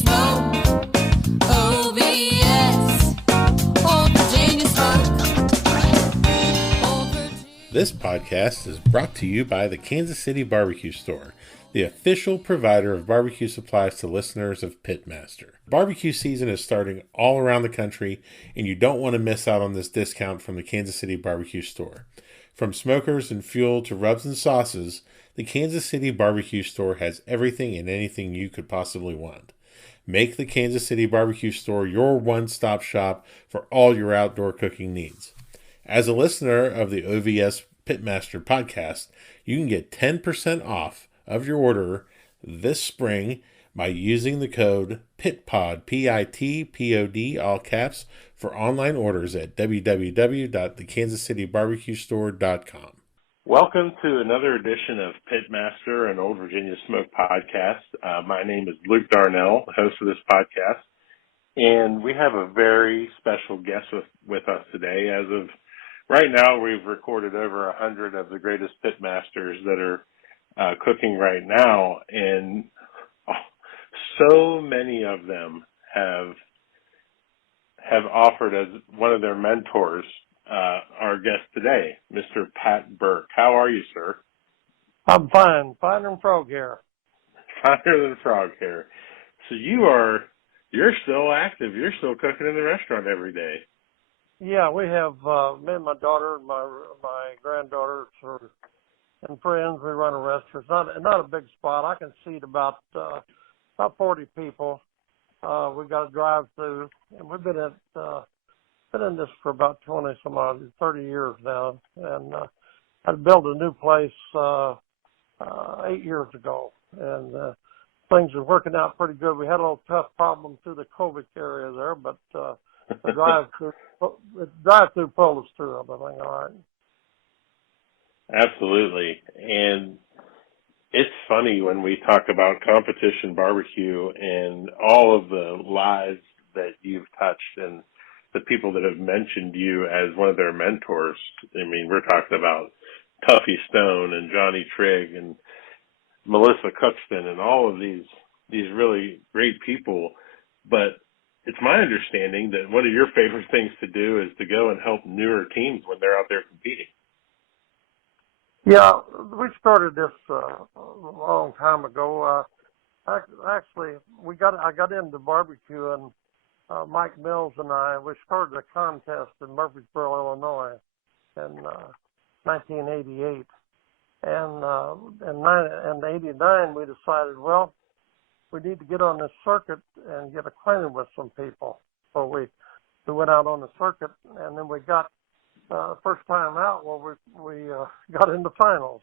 Smoke. OVS. Old Virginia Smoke. Old Virginia. This podcast is brought to you by the Kansas City Barbecue Store, the official provider of barbecue supplies to listeners of Pitmaster. Barbecue season is starting all around the country, and you don't want to miss out on this discount from the Kansas City Barbecue Store. From smokers and fuel to rubs and sauces, the Kansas City Barbecue Store has everything and anything you could possibly want. Make the Kansas City Barbecue Store your one-stop shop for all your outdoor cooking needs. As a listener of the OVS Pitmaster podcast, you can get 10% off of your order this spring by using the code PITPOD, P-I-T-P-O-D, all caps, for online orders at www.thekansascitybarbecuestore.com. Welcome to another edition of Pitmaster and Old Virginia Smoke podcast. My name is Luke Darnell, the host of this podcast, and we have a very special guest with us today. As of right now, we've recorded over 100 of the greatest pitmasters that are cooking right now, and so many of them have offered as one of their mentors our guest today, Mr. Pat Burke. How are you, sir? I'm fine. Finer than frog hair. Finer than frog hair. So you're still active. You're still cooking in the restaurant every day. Yeah, we have me and my daughter, my granddaughters, and friends. We run a restaurant. It's not a big spot. I can seat about 40 people. We got a drive-through, and we've been in this for about 30 years now. And I built a new place 8 years ago, and things are working out pretty good. We had a little tough problem through the COVID area there, but the drive-through pulled us through everything all right. Absolutely. And it's funny when we talk about competition barbecue and all of the lives that you've touched and the people that have mentioned you as one of their mentors. I mean, we're talking about Tuffy Stone and Johnny Trigg and Melissa Cookston and all of these really great people. But it's my understanding that one of your favorite things to do is to go and help newer teams when they're out there competing. Yeah, we started this a long time ago. Actually, I got into barbecue, and Mike Mills and we started a contest in Murfreesboro, Illinois, in 1988. And in '89, we decided, well, we need to get on this circuit and get acquainted with some people. So we went out on the circuit, and then we got first time out, well, we got into finals.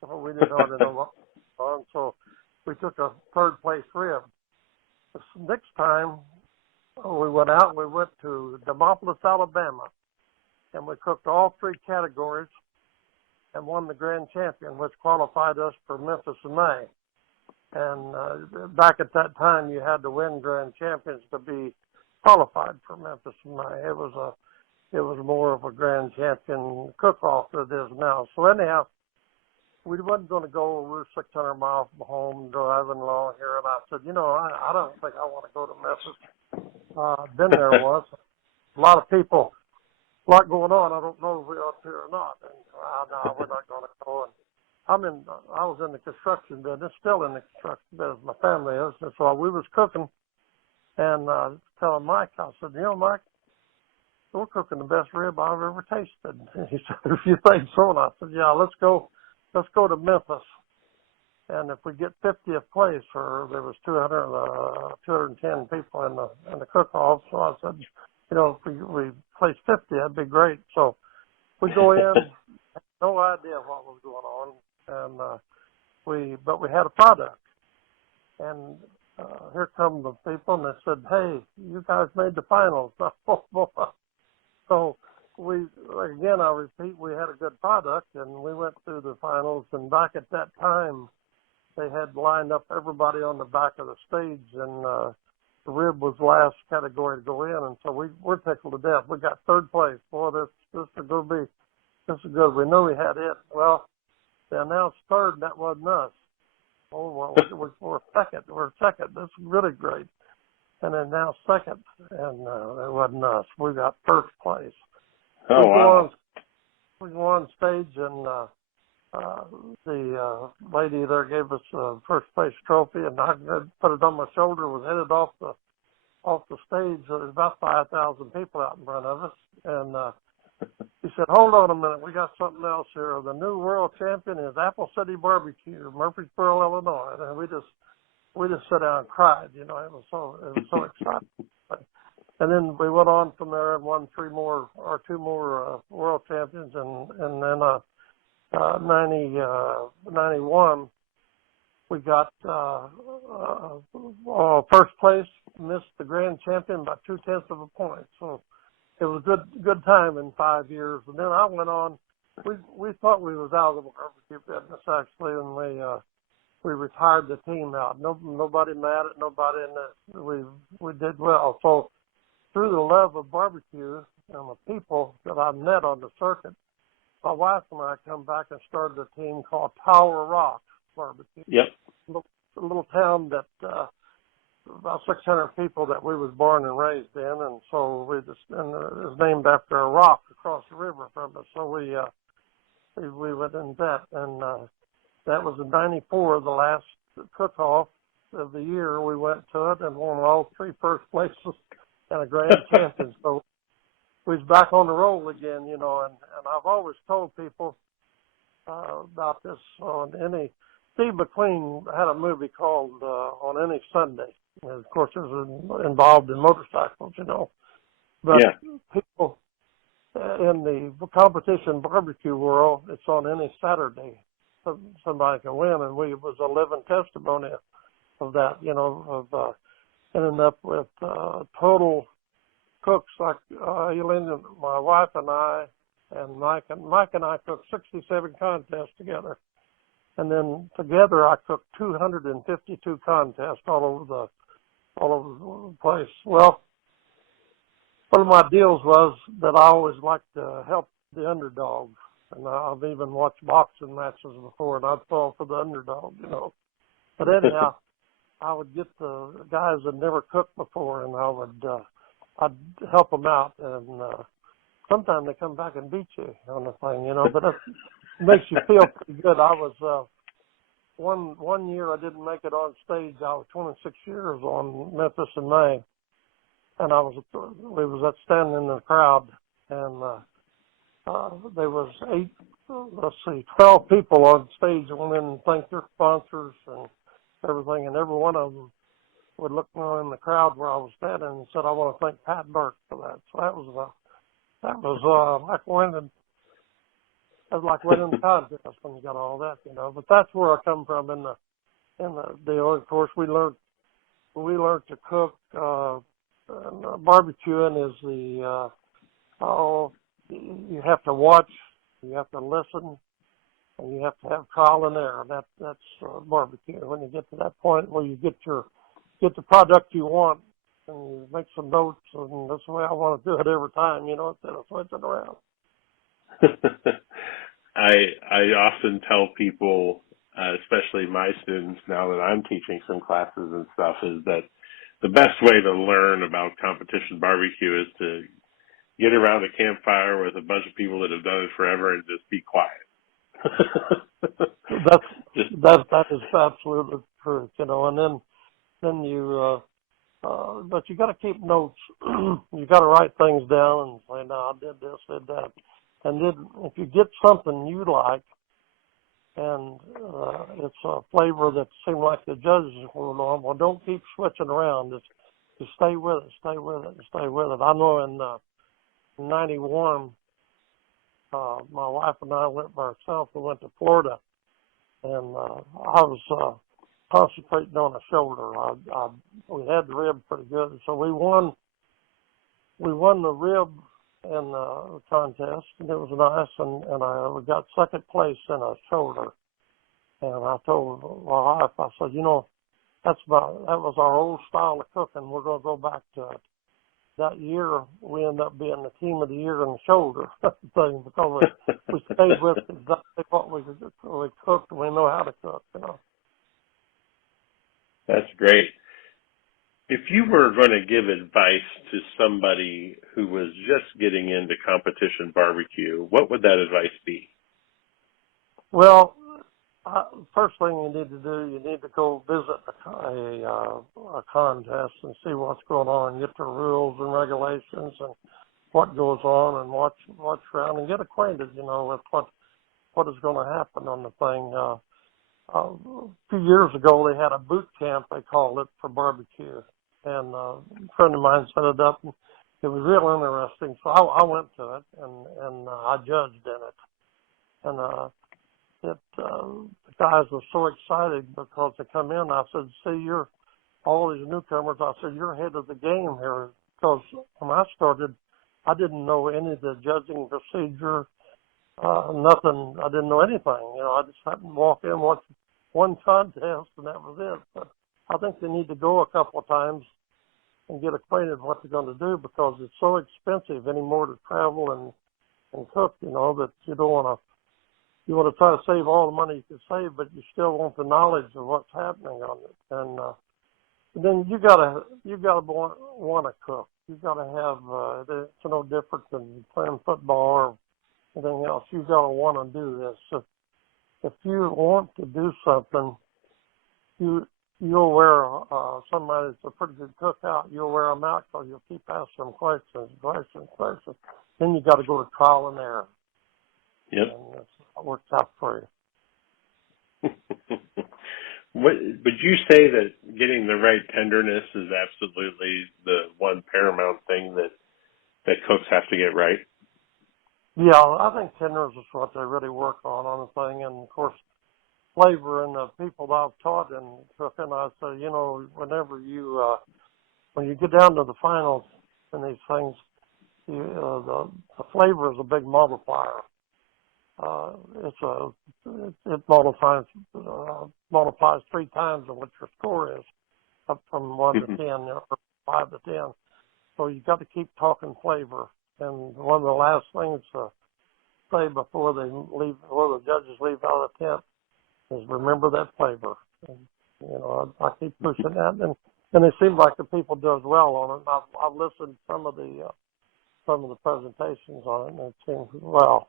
So we didn't already know what was on, so we took a third place rib. This next time we went out, we went to Demopolis, Alabama, and we cooked all three categories and won the grand champion, which qualified us for Memphis in May. And back at that time, you had to win grand champions to be qualified for Memphis in May. It was more of a grand champion cook-off than it is now. So anyhow, we wasn't going to go. We were 600 miles from home driving along here, and I said, I don't think I want to go to Memphis. I've been there once. A lot of people, a lot going on. I don't know if we ought to or not. And no, we're not going to go. And I was in the construction business, still in the construction business. My family is. And so we was cooking, and telling Mike, I said, Mike, we're cooking the best rib I've ever tasted. And he said, if you think so. And I said, yeah, let's go to Memphis. And if we get 50th place, or there was 210 people in the cook-off, so I said, if we place 50, that'd be great. So we go in, no idea what was going on, and but we had a product. And here come the people, and they said, hey, you guys made the finals. So I repeat, we had a good product, and we went through the finals. And back at that time, they had lined up everybody on the back of the stage, and the rib was the last category to go in. And so we're tickled to death. We got third place. Boy, this is good. We knew we had it. Well, they announced third, and that wasn't us. Oh, well, we're second. We're second. That's really great. And then now second, and it wasn't us. We got first place. Oh, wow. We go on stage, and the lady there gave us a first place trophy, and I put it on my shoulder. Was headed off the stage. There was about 5,000 people out in front of us, and he said, "Hold on a minute, we got something else here. The new world champion is Apple City Barbecue, Murfreesboro, Illinois." And we just sat down and cried. You know, it was so exciting. And then we went on from there and won two more world champions, and then 91 we got first place, missed the grand champion by 0.2 of a point. So it was good time in 5 years. And then I went on. We thought we was out of the barbecue business actually, and we retired the team out. Nobody mad at nobody, and we did well. So through the love of barbecue and the people that I met on the circuit, my wife and I come back and started a team called Tower Rock Barbecue. Yep. A little town that about 600 people that we was born and raised in, and so it was named after a rock across the river from us. So we went in that, and that was in '94, the last cook-off of the year. We went to it and won all 3 first places and a grand champion. So we was back on the roll again, you know, and I've always told people about this on any. Steve McQueen had a movie called On Any Sunday. And of course, it was involved in motorcycles, you know. But people in the competition barbecue world, it's on any Saturday. Somebody can win, and we was a living testimony of that, you know, of ending up with total cooks like Elaine, my wife and I, and Mike and I cooked 67 contests together. And then together I cooked 252 contests all over the place. Well, one of my deals was that I always liked to help the underdog. And I've even watched boxing matches before, and I'd fall for the underdog, you know. But anyhow, I would get the guys that never cooked before, and I'd help them out. And sometimes they come back and beat you on the thing, you know. But it makes you feel pretty good. I was one year I didn't make it on stage. I was 26 years on Memphis in May, and we was standing in the crowd, and there was 12 people on stage and went in and thanked their sponsors and everything, and every one of them would look in the crowd where I was standing and said, "I want to thank Pat Burke for that." So that was like winning. It was like winning the contest when you got all that, you know. But that's where I come from in the deal. Of course, we learned to cook. Barbecuing is you have to watch, you have to listen, and you have to have trial and error. That's barbecue. When you get to that point where you get the product you want, and you make some notes, and that's the way I want to do it every time, you know, instead of switching around. I often tell people, especially my students now that I'm teaching some classes and stuff, is that the best way to learn about competition barbecue is to get around a campfire with a bunch of people that have done it forever and just be quiet. That is absolutely true, you know. And then you, but you got to keep notes. You got to write things down and say, "No, I did this, did that." And then if you get something you like, and it's a flavor that seems like the judges were on, well, don't keep switching around. Just stay with it, stay with it, stay with it. I know in '91, my wife and I went by ourselves. We went to Florida, and I was concentrating on the shoulder. We had the rib pretty good, so we won the rib in the contest, and it was nice. And we got second place in a shoulder. And I told my wife, I said, you know, that was our old style of cooking. We're going to go back to it. That year, we ended up being the team of the year in the shoulder thing, because we stayed with exactly what we cooked, and we know how to cook, you know. That's great. If you were going to give advice to somebody who was just getting into competition barbecue, what would that advice be? Well, first thing you need to do, you need to go visit a contest and see what's going on, get the rules and regulations and what goes on, and watch around and get acquainted, with what is going to happen on the thing. A few years ago, they had a boot camp, they called it, for barbecue. And a friend of mine set it up, and it was real interesting. So I went to it, and I judged in it. And the guys were so excited because they come in. I said, see, you're all these newcomers. I said, you're ahead of the game here. Because when I started, I didn't know any of the judging procedure, nothing. I didn't know anything. I just happened to walk in, watch one contest, and that was it. But I think they need to go a couple of times and get acquainted with what they're going to do, because it's so expensive anymore to travel and cook, that you don't want to. You want to try to save all the money you can save, but you still want the knowledge of what's happening on it. And then you gotta want to cook. You gotta have. It's no different than playing football or anything else. You gotta want to do this. So if you want to do something, you'll wear somebody that's a pretty good cook out. You'll wear them out because you'll keep asking them questions. Then you got to go to trial and error. Yep. And that works out for you. Would you say that getting the right tenderness is absolutely the one paramount thing that cooks have to get right? Yeah, I think tenderness is what they really work on the thing. And, of course, flavor. And the people that I've taught in cooking, I say, whenever when you get down to the finals in these things, the flavor is a big multiplier. It multiplies 3 times of what your score is, up from 1 to 10 or 5 to 10. So you got to keep talking flavor. And one of the last things to say before the judges leave out of the tent is remember that flavor. And, I keep pushing that, and it seems like the people do as well on it. I've listened to some of the presentations on it, and it seems well.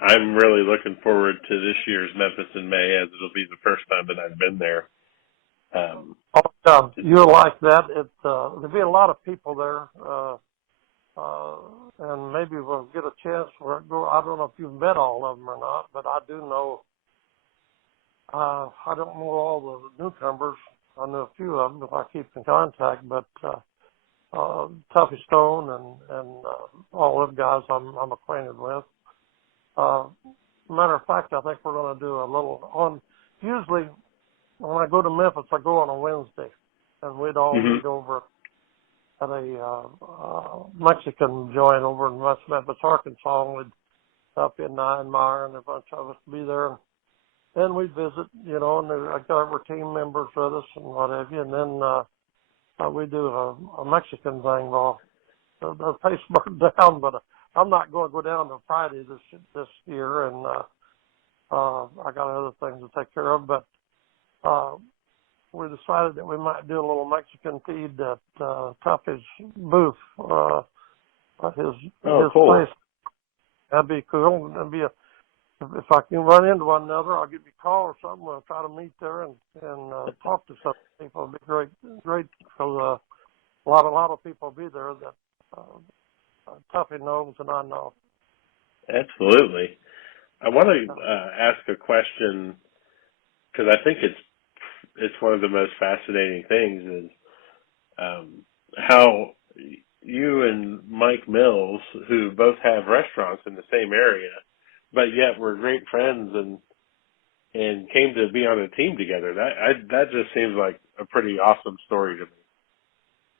I'm really looking forward to this year's Memphis in May, as it'll be the first time that I've been there. You'll like that. There'll be a lot of people there, and maybe we'll get a chance for it. I don't know if you've met all of them or not, but I do know. I don't know all the newcomers. I know a few of them if I keep in contact, but Tuffy Stone and all of them guys I'm acquainted with. Matter of fact, I think we're going to do a little on. Usually, when I go to Memphis, I go on a Wednesday, and we'd all meet over at a Mexican joint over in West Memphis, Arkansas. And we'd Tuffy and I and Meyer and a bunch of us be there. And then we'd visit, and I got our team members with us and what have you. And then we do a Mexican thing. Well, the pace burned down, but I'm not going to go down to Friday this year, and I got other things to take care of. But we decided that we might do a little Mexican feed at Tuffy's booth, his cool. place. That'd be cool. If I can run into one another, I'll give you a call or something. We'll try to meet there and talk to some people. It'll be great because a lot of people will be there that Tuffy knows and I know. Absolutely. I want to ask a question because I think it's one of the most fascinating things is how you and Mike Mills, who both have restaurants in the same area, but yet we're great friends and came to be on a team together. That just seems like a pretty awesome story to me.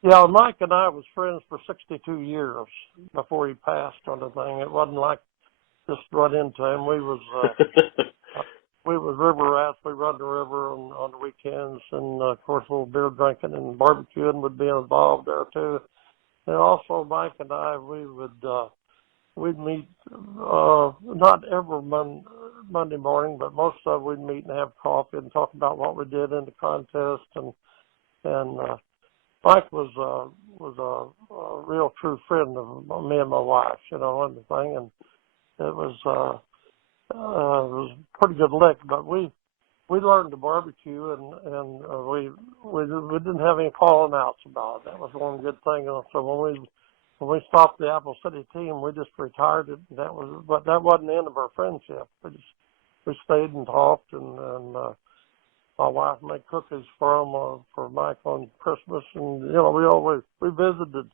Yeah, Mike and I was friends for 62 years before he passed on the thing. It wasn't like just run into him. We was river rats. We run the river on the weekends, and of course, a little beer drinking and barbecuing would be involved there too. And also, Mike and I, we'd meet not Monday morning, but most of we'd meet and have coffee and talk about what we did in the contest. And Mike was a real true friend of me and my wife, and the thing. And it was a pretty good lick. But we learned to barbecue, and we didn't have any calling outs about it. That was one good thing. So when we stopped the Apple City team, we just retired it. But that wasn't the end of our friendship. We stayed and talked, and my wife made cookies for Mike on Christmas, and we visited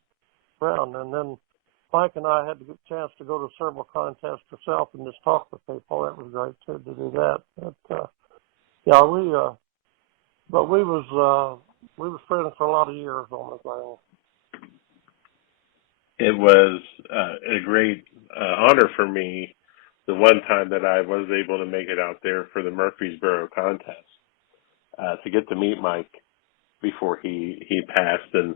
around, and then Mike and I had the chance to go to several contests ourselves and just talk with people. That was great too to do that. But we was friends for a lot of years on the thing. It was a great honor for me the one time that I was able to make it out there for the Murfreesboro contest to get to meet Mike before he passed. And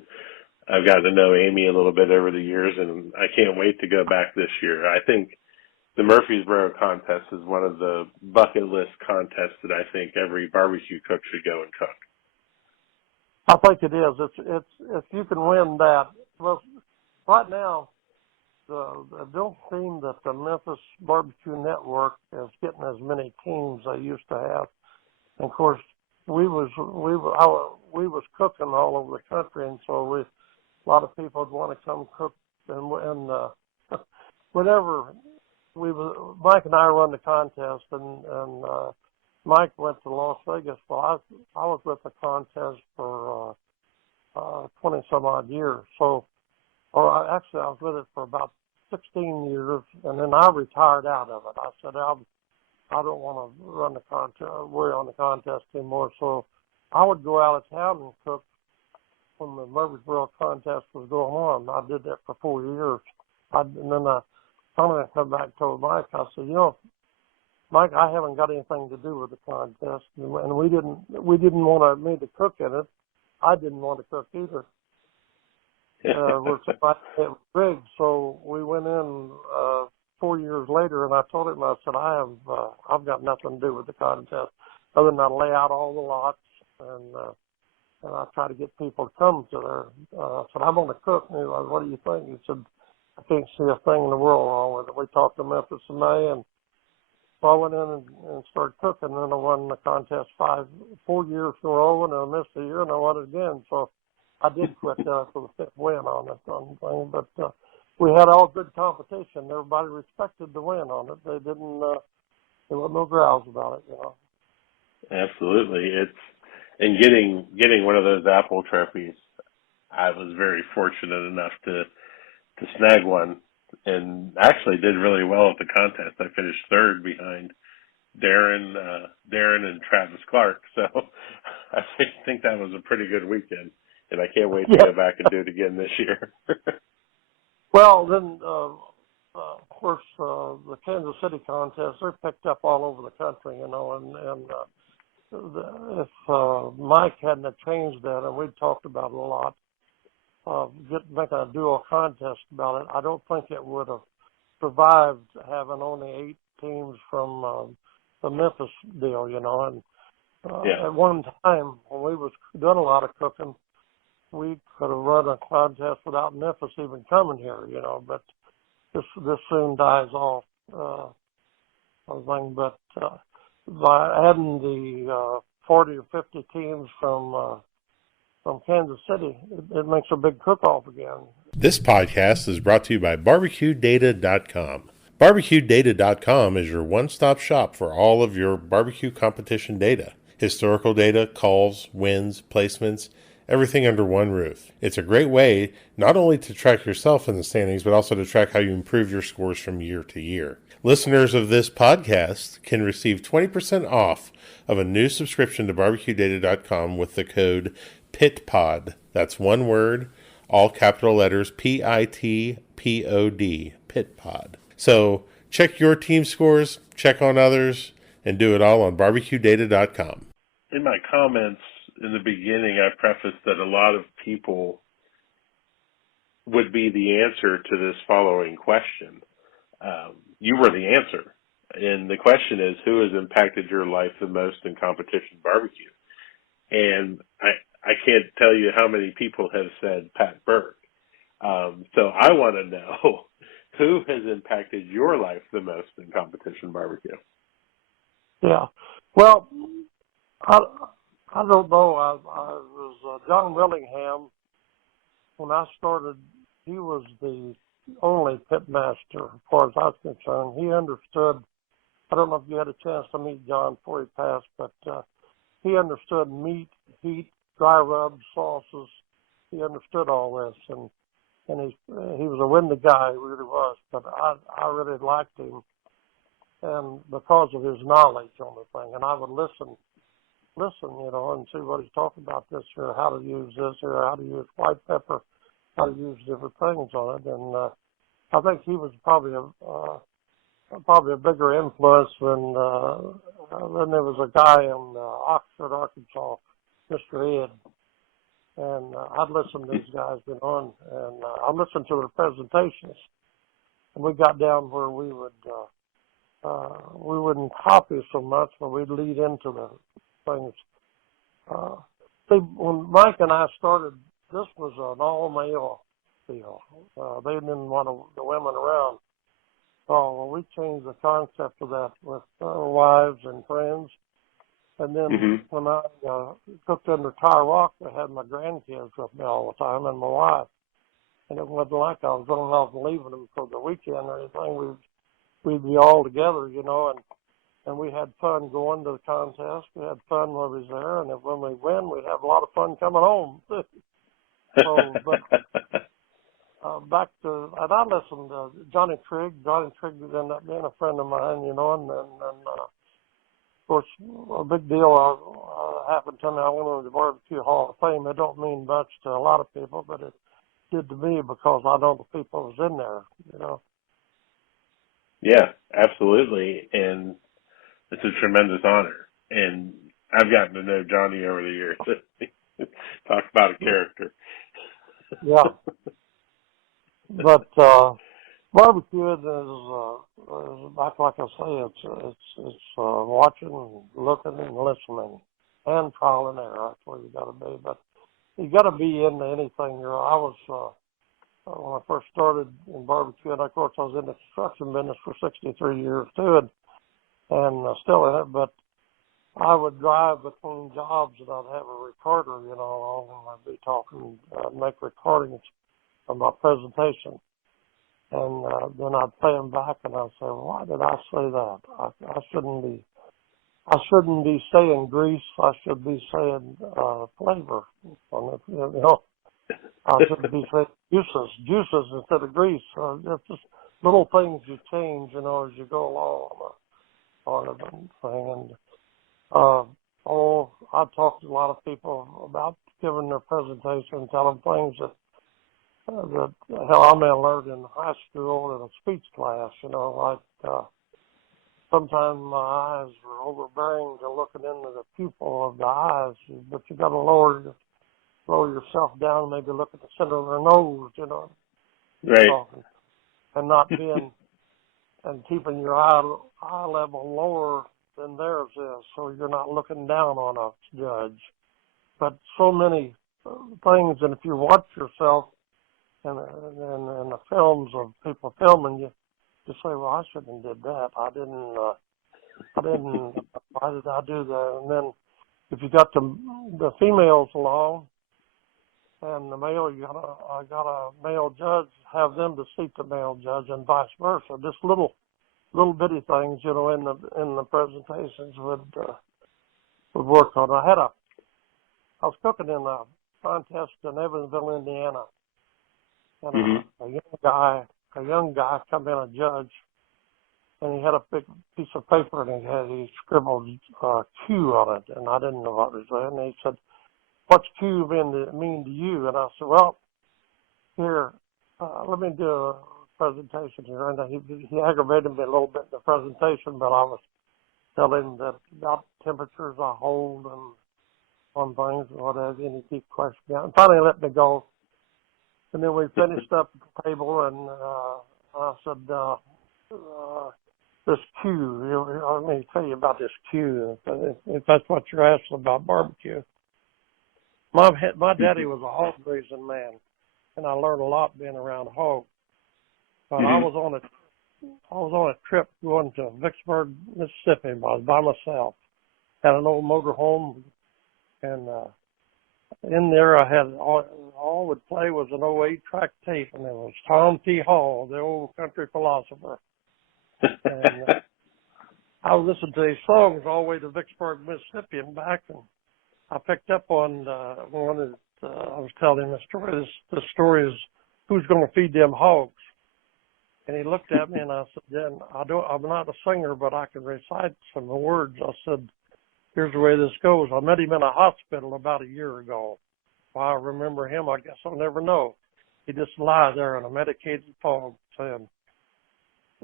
I've gotten to know Amy a little bit over the years, and I can't wait to go back this year. I think the Murfreesboro contest is one of the bucket list contests that I think every barbecue cook should go and cook. I think it is. It's if you can win that. Well, right now, I don't seem that the Memphis Barbecue Network is getting as many teams they used to have. And of course, we was cooking all over the country, and so a lot of people would want to come cook. And whenever Mike and I run the contest, and Mike went to Las Vegas. Well, I was with the contest for 20 some odd years. So. I was with it for about 16 years, and then I retired out of it. I said, I don't want to run the contest, worry on the contest anymore. So I would go out of town and cook when the Murfreesboro contest was going on. I did that for 4 years. And then I finally come back and told Mike, I said, Mike, I haven't got anything to do with the contest. And we didn't want me to cook in it. I didn't want to cook either. We're rigged, so we went in 4 years later, and I told him, I said, I've got nothing to do with the contest other than I lay out all the lots, and I try to get people to come to there. I said, I'm going to cook. And he was like, what do you think? He said, I can't see a thing in the world wrong with it. We talked to Memphis in May, and so I went in and started cooking, and then I won the contest 4 years in a row, and I missed a year, and I won it again. So I did quit for the fifth win on it, thing, but we had all good competition. Everybody respected the win on it. They didn't. There was no growls about it, Absolutely, and getting one of those Apple trophies. I was very fortunate enough to snag one, and actually did really well at the contest. I finished third behind Darren and Travis Clark. So I think that was a pretty good weekend. And I can't wait to go back and do it again this year. Well, then, of course, the Kansas City contest, they're picked up all over the country, and if Mike hadn't have changed that, and we'd talked about it a lot, making a dual contest about it, I don't think it would have survived having only 8 teams from the Memphis deal, and at one time when we was doing a lot of cooking, we could have run a contest without Memphis even coming here, but this soon dies off. But by adding the 40 or 50 teams from Kansas City, it makes a big cook-off again. This podcast is brought to you by BarbecueData.com. BarbecueData.com is your one-stop shop for all of your barbecue competition data. Historical data, calls, wins, placements, everything under one roof. It's a great way not only to track yourself in the standings, but also to track how you improve your scores from year to year. Listeners of this podcast can receive 20% off of a new subscription to BarbecueData.com with the code PITPOD. That's one word, all capital letters, PITPOD, PITPOD. So check your team scores, check on others, and do it all on BarbecueData.com. In my comments in the beginning, I prefaced that a lot of people would be the answer to this following question. You were the answer. And the question is, who has impacted your life the most in competition barbecue? And I can't tell you how many people have said Pat Burke. So I want to know who has impacted your life the most in competition barbecue. Yeah. Well, I, I don't know. I was John Willingham. When I started, he was the only pitmaster as far as I was concerned. He understood. I don't know if you had a chance to meet John before he passed, but he understood meat, heat, dry rubs, sauces. He understood all this, and he was a windy guy, he really was. But I really liked him, and because of his knowledge on the thing, and I would listen, and see what he's talking about this here, how to use this here, how to use white pepper, how to use different things on it, and I think he was probably a bigger influence than there was a guy in Oxford, Arkansas, Mr. Ed. And I'd listen to these guys, and I'd listen to their presentations. And we got down where we wouldn't copy so much, but we'd lead into the things. See, when Mike and I started, this was an all-male deal. They didn't want the women around. So we changed the concept of that with our wives and friends. And then when I cooked under Tire Rock, I had my grandkids with me all the time and my wife. And it wasn't like I was going off and leaving them for the weekend or anything. We'd be all together, and we had fun going to the contest. We had fun when we was there, and when we win, we'd have a lot of fun coming home. Back to, and I listened to Johnny Trigg. Johnny Trigg ended up being a friend of mine, and of course, a big deal happened to me. I went into the Barbecue Hall of Fame. It don't mean much to a lot of people, but it did to me because I know the people that was in there, Yeah, absolutely. And it's a tremendous honor. And I've gotten to know Johnny over the years. Talk about a character. Yeah. But barbecue is like I say, it's watching, looking, and listening, and trial and error. That's where you got to be. But you got to be into anything. I was when I first started in barbecue, and of course I was in the construction business for 63 years too, and still in it. But I would drive between jobs, and I'd have a recorder, and I'd be talking, make recordings of my presentation. And then I'd play them back, and I'd say, well, "Why did I say that? I shouldn't be saying grease. I should be saying flavor. I should be saying juices instead of grease." It's just little things you change, as you go along on a thing. And I talked to a lot of people about giving their presentation, telling things that I may have learned in high school in a speech class, sometimes my eyes are overbearing to looking into the pupil of the eyes, but you got to lower yourself down, maybe look at the center of their nose, Right. And not being, and keeping your eye level lower than theirs is, so you're not looking down on a judge. But so many things, and if you watch yourself, and the films of people filming you, say, well, I shouldn't have did that. I didn't, why did I do that? And then if you got the females along and the male, I got a male judge, have them to seat the male judge and vice versa. Just little bitty things, in the presentations would work on. I was cooking in a contest in Evansville, Indiana. And a young guy come in, a judge, and he had a big piece of paper, and he scribbled Q on it, and I didn't know what it was. And he said, "What's Q mean to you?" And I said, "Well, here, let me do a presentation here." And he aggravated me a little bit in the presentation, but I was telling him that about temperatures I hold and on things and what have you, and he kept questioning me. And finally let me go. And then we finished up at the table, and I said, this Q. Let me tell you about this Q, if that's what you're asking about barbecue. My daddy was a hog raising man, and I learned a lot being around hogs. But I was on a trip going to Vicksburg, Mississippi. I was by myself. Had an old motor home, and in there I had all would play was an 8-track tape, and it was Tom T. Hall, the old country philosopher. And I was listening to these songs all the way to Vicksburg, Mississippi, and back, and I picked up on one that I was telling him a story. The story is, who's going to feed them hogs? And he looked at me, and I said, "Then I'm not a singer, but I can recite some words." I said, "Here's the way this goes." I met him in a hospital about a year ago. Why I remember him, I guess I'll never know. He just lied there in a medicated fog saying,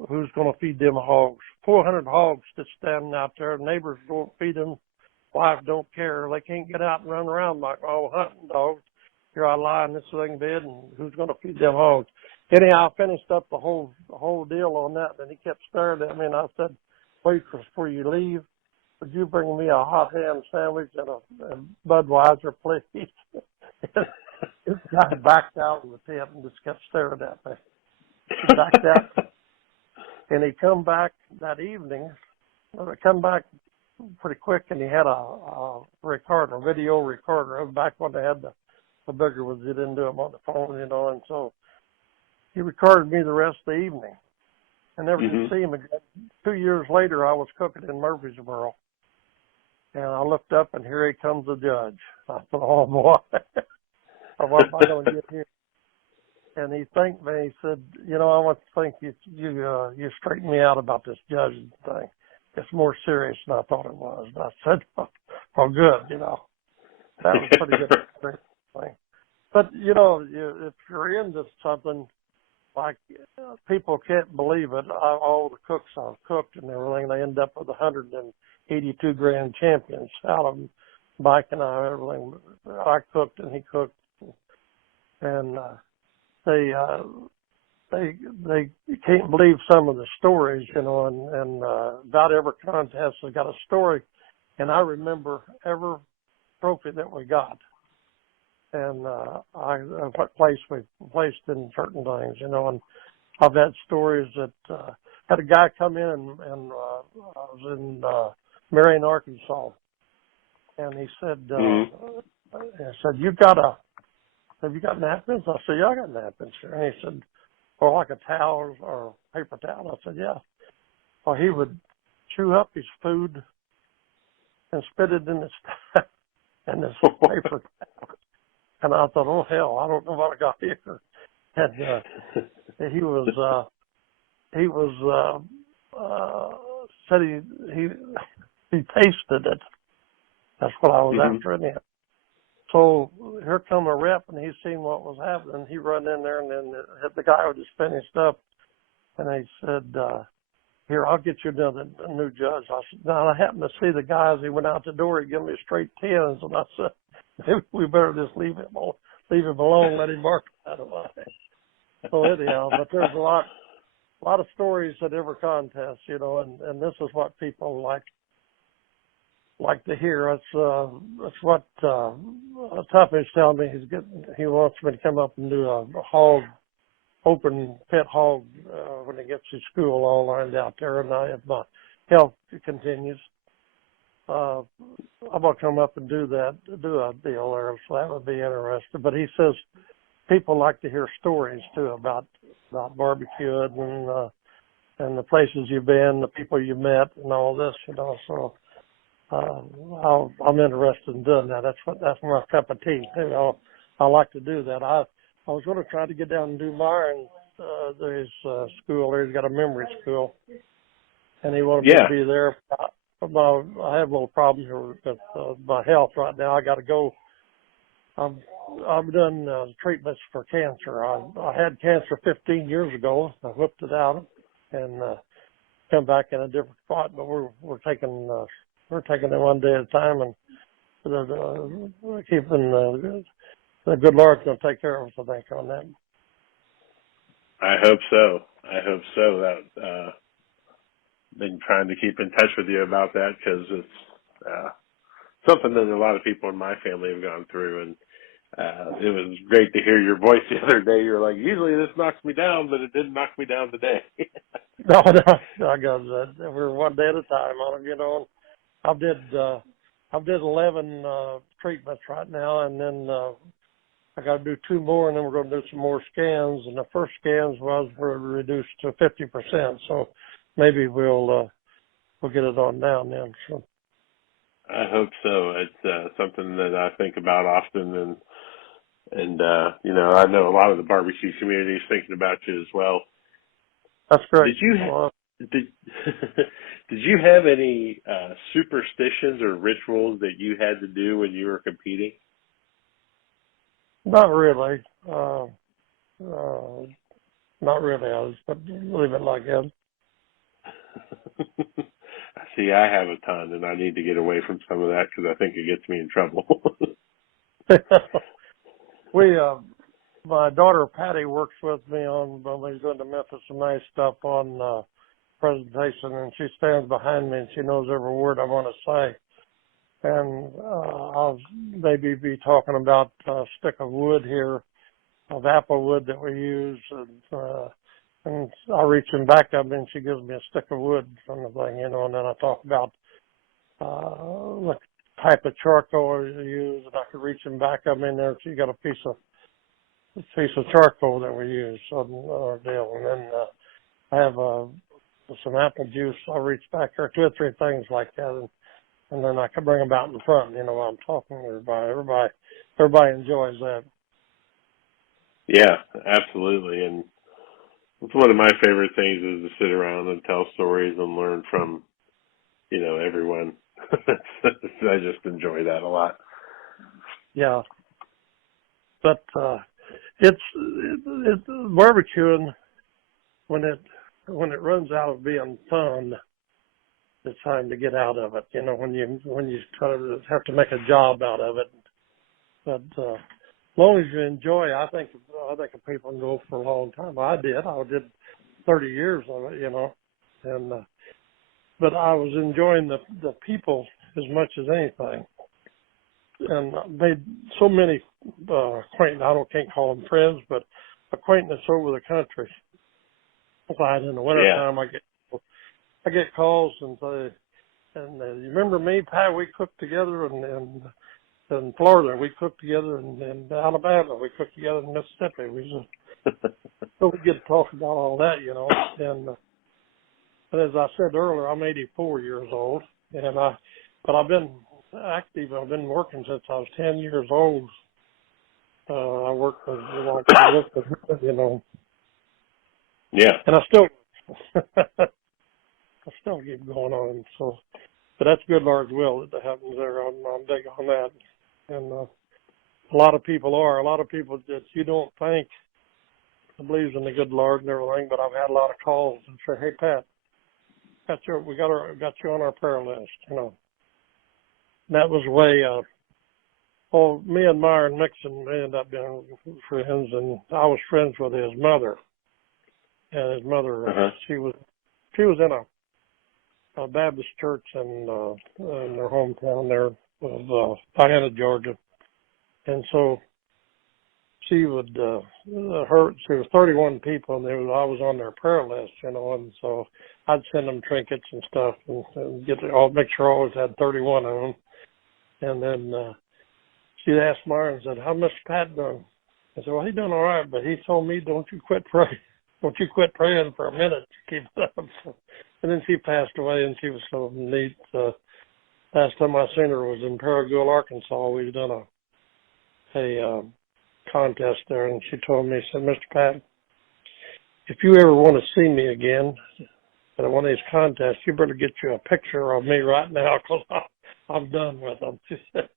"Who's going to feed them hogs?" 400 hogs just standing out there. Neighbors don't feed them. Wife don't care. They can't get out and run around like all hunting dogs. Here I lie in this thing bed, and who's going to feed them hogs? Anyhow, I finished up the whole deal on that, and he kept staring at me, and I said, "Wait before you leave. Would you bring me a hot ham sandwich and a Budweiser, please?" This guy backed out of the tent and just kept staring at me. He backed out, and he come back that evening. Come back pretty quick, and he had a recorder, a video recorder. Back when they had the bigger ones, they didn't do them on the phone, and so he recorded me the rest of the evening. I never did see him again. 2 years later, I was cooking in Murfreesboro, and I looked up, and here he comes the judge. I thought, "Oh boy, what am I going to get here?" And he thanked me. He said, "I want to thank you straightened me out about this judging thing. It's more serious than I thought it was." And I said, "Oh, good, That was pretty good experience thing." But, if you're into something, like, people can't believe it. All the cooks I've cooked and everything, they end up with 182 grand champions out of them. Mike and I, everything. I cooked and he cooked. And they can't believe some of the stories, and about every contest has got a story. And I remember every trophy that we got. And what place we placed in certain things, and I've had stories that had a guy come in and I was in Marion, Arkansas, and he said, "Have you got napkins?" I said, "Yeah, I got napkins." And he said, "Or like a towel or paper towel?" I said, "Yeah." Well, he would chew up his food and spit it in this paper towel. And I thought, "Oh hell, I don't know what I got here." And he said he tasted it. That's what I was after in him. So here come a rep, and he seen what was happening. He run in there, and then the guy was just finished up, and he said, "Here, I'll get you a new judge." I said, "No." I happened to see the guy as he went out the door. He gave me straight 10s, and I said, "Maybe we better just leave him alone, let him mark that away." So anyhow, but there's a lot of stories at every contest, and this is what people like to hear. That's what Tuffy's telling me. He wants me to come up and do a hog, open pit hog when he gets his school all lined out there, and if my health continues. I'm going to come up and do a deal there, so that would be interesting. But he says people like to hear stories, too, about barbecue and the places you've been, the people you met, and all this, so I'm interested in doing that. That's my cup of tea. I like to do that. I was going to try to get down and do Myron's school there. He's got a memory school, and he wanted me to be there. I have a little problem here with my health right now. I got to go. I've done treatments for cancer. I had cancer 15 years ago. I whipped it out and come back in a different spot. But we're taking it one day at a time, and we're keeping the good Lord's going to take care of us, I think, on that. I hope so. That been trying to keep in touch with you about that because it's something that a lot of people in my family have gone through, and it was great to hear your voice the other day. You're like, usually this knocks me down, but it didn't knock me down today. No, I got that. We're one day at a time. I'll get on. I did 11 treatments right now, and then I got to do 2 more, and then we're going to do some more scans. And the first scans were reduced to 50%, so maybe we'll get it on down then. So I hope so. It's something that I think about often, and you know, I know a lot of the barbecue community is thinking about you as well. that's great. Did you have any superstitions or rituals that you had to do when you were competing? Not really. Not really. I'll just leave it like that. See, I have a ton, and I need to get away from some of that because I think it gets me in trouble. My daughter Patty works with me on when we're doing the Memphis and Nice stuff on presentation, and she stands behind me and she knows every word I want to say. And I'll maybe be talking about a stick of wood here, of apple wood that we use, and I'll reach in back of me and she gives me a stick of wood from the thing, you know, and then I talk about what type of charcoal you use, and I could reach in back of me and there she got a piece of charcoal that we use on our deal, and then I have some apple juice. I'll reach back there, 2 or 3 things like that, and then I can bring them out in front, you know, while I'm talking to everybody. Everybody enjoys that. Yeah, absolutely. And it's one of my favorite things is to sit around and tell stories and learn from, you know, everyone. I just enjoy that a lot. Yeah. But it's barbecuing when it runs out of being fun. It's time to get out of it. You know, when you try to have to make a job out of it. But as long as you enjoy, I think people can go for a long time. I did 30 years of it, you know, and but I was enjoying the people as much as anything, and I made so many acquaintances. Can't call them friends, but acquaintances over the country. Like in the wintertime, I get calls and say, you remember me, Pat? We cooked together and in Florida, we cooked together in Alabama, we cooked together in Mississippi. So we get to talk about all that, you know. And as I said earlier, I'm 84 years old, but I've been active. I've been working since I was 10 years old. I worked with, you know. Yeah. And I still keep going on. So, but that's good Lord's will that happens there. I'm big on that. And a lot of people are. A lot of people that you don't think believes in the good Lord and everything, but I've had a lot of calls and say, "Hey, Pat, we got you on our prayer list," you know. And that was the way. Me and Myron Mixon ended up being friends, and I was friends with his mother. And his mother, she was in a Baptist church in their hometown there of Diana, Georgia, and so she would she was 31 people, and I was on their prayer list, you know, and so I'd send them trinkets and stuff, and make sure I always had 31 of them, and then she'd ask Myron, said, "How much Pat done?" I said, "Well, he done all right, but he told me, don't you quit praying for a minute to keep it up." And then she passed away, and she was so neat. Last time I seen her was in Paragould, Arkansas. We'd done a contest there, and she told me, she said, "Mr. Pat, if you ever want to see me again at one of these contests, you better get you a picture of me right now, because I'm done with them." She said.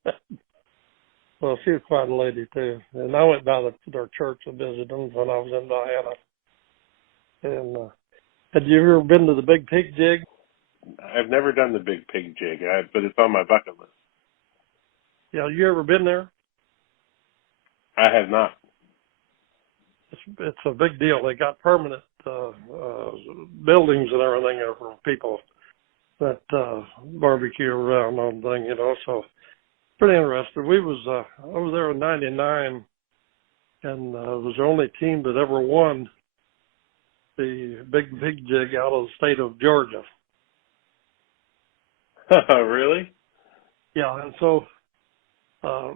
Well, she was quite a lady, too. And I went by their church and visited them when I was in Diana. And had you ever been to the Big Pig Jig? I've never done the Big Pig Jig, but it's on my bucket list. Yeah, you ever been there? I have not. It's a big deal. They got permanent buildings and everything are for people that barbecue around on thing, so pretty interested. I was there in '99, and it was the only team that ever won the Big Jig out of the state of Georgia. Really? Yeah, and so I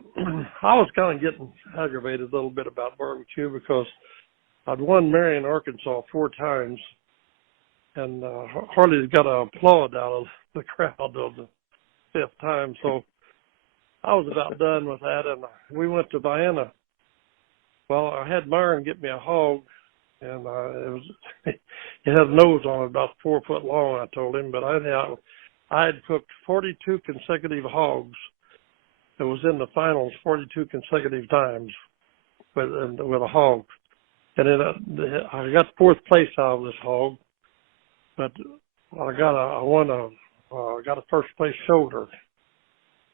was kind of getting aggravated a little bit about barbecue because I'd won Marion, Arkansas 4 times, and hardly got an applaud out of the crowd of the 5th time. So I was about done with that, and we went to Vienna. Well, I had Myron get me a hog, and it had a nose on it about 4 foot long, I told him, but I had cooked 42 consecutive hogs. It was in the finals 42 consecutive times with a hog. And I got 4th place out of this hog, but I got a 1st place shoulder.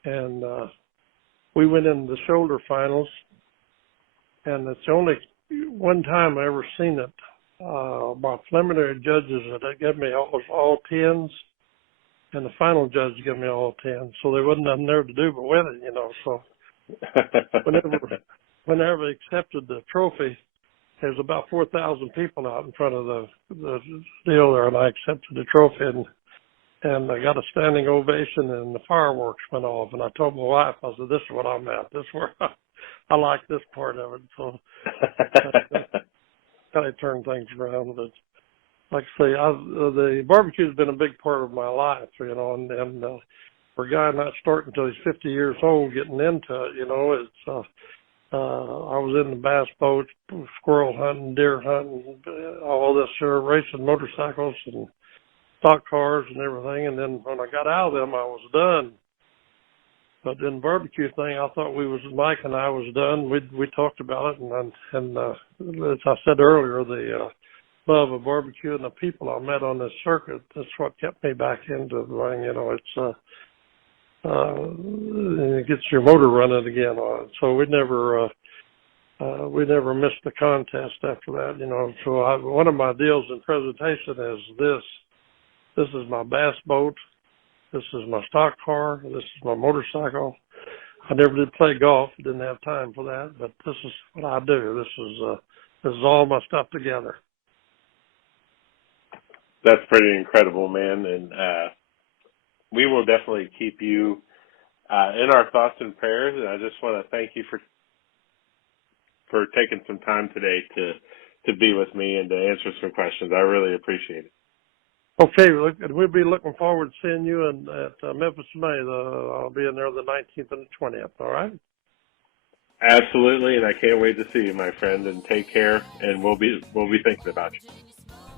And we went into the shoulder finals, and it's the only one time I ever seen it. My preliminary judges that gave me all 10s, and the final judge gave me all 10s, so there wasn't nothing there to do but win it, So whenever they accepted the trophy, there was about 4,000 people out in front of the deal there, and I accepted the trophy, and I got a standing ovation, and the fireworks went off, and I told my wife, I said, "This is what I'm at. This is where I like this part of it." So kind of turned things around, but like I say, the barbecue's been a big part of my life, and for a guy not starting until he's 50 years old, getting into it, it's, I was in the bass boat, squirrel hunting, deer hunting, all this, racing motorcycles and stock cars and everything, and then when I got out of them, I was done. But then the barbecue thing, I thought Mike and I was done. We talked about it, and as I said earlier, the love of barbecue and the people I met on this circuit, that's what kept me back into the ring. It gets your motor running again. So we never missed the contest after that. So one of my deals in presentation is this. This is my bass boat. This is my stock car. This is my motorcycle. I never did play golf. Didn't have time for that, but this is what I do. This is all my stuff together. That's pretty incredible, man. And we will definitely keep you in our thoughts and prayers. And I just want to thank you for taking some time today to be with me and to answer some questions. I really appreciate it. Okay, we'll be looking forward to seeing you at Memphis, May. I'll be in there the 19th and the 20th, all right? Absolutely, and I can't wait to see you, my friend, and take care, and we'll be thinking about you.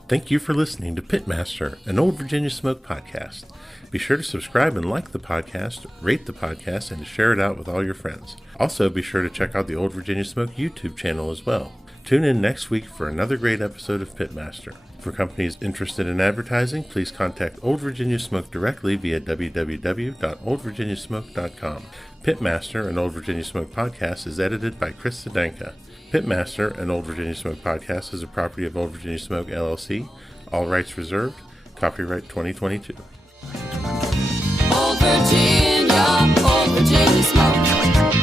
Thank you for listening to Pitmaster, an Old Virginia Smoke podcast. Be sure to subscribe and like the podcast, rate the podcast, and to share it out with all your friends. Also, be sure to check out the Old Virginia Smoke YouTube channel as well. Tune in next week for another great episode of Pitmaster. For companies interested in advertising, please contact Old Virginia Smoke directly via www.oldvirginiasmoke.com. Pitmaster, an Old Virginia Smoke podcast, is edited by Chris Sedanka. Pitmaster, an Old Virginia Smoke podcast, is a property of Old Virginia Smoke, LLC. All rights reserved. Copyright 2022. Old Virginia Smoke.